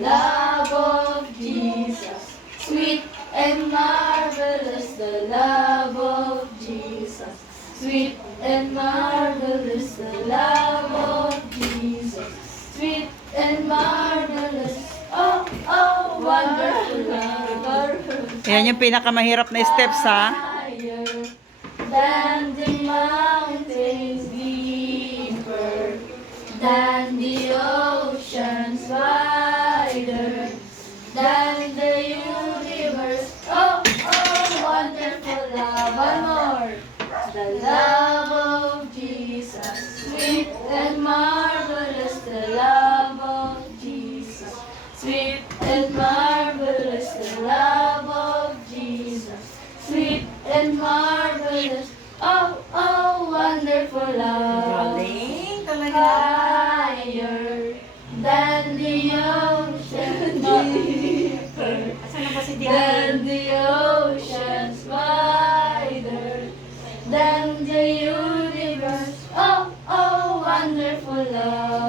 love of Jesus. Sweet and marvelous, the love of Jesus. Sweet and marvelous, the love of Jesus. Sweet and marvelous, oh, oh, wonderful love. Yan yung pinakamahirap na steps, ha? Higher than the mountains, deeper than the oceans, wider than the universe. Oh, oh, wonderful love. One more. The love of Jesus, sweet and marvelous, the love of Jesus. Sweet and marvelous, the love of Jesus. Sweet and marvelous, oh, oh, wonderful love. Galing talaga. Higher than the ocean, deeper Asan na ba si than the oceans, wider than the universe. Oh, oh, wonderful love.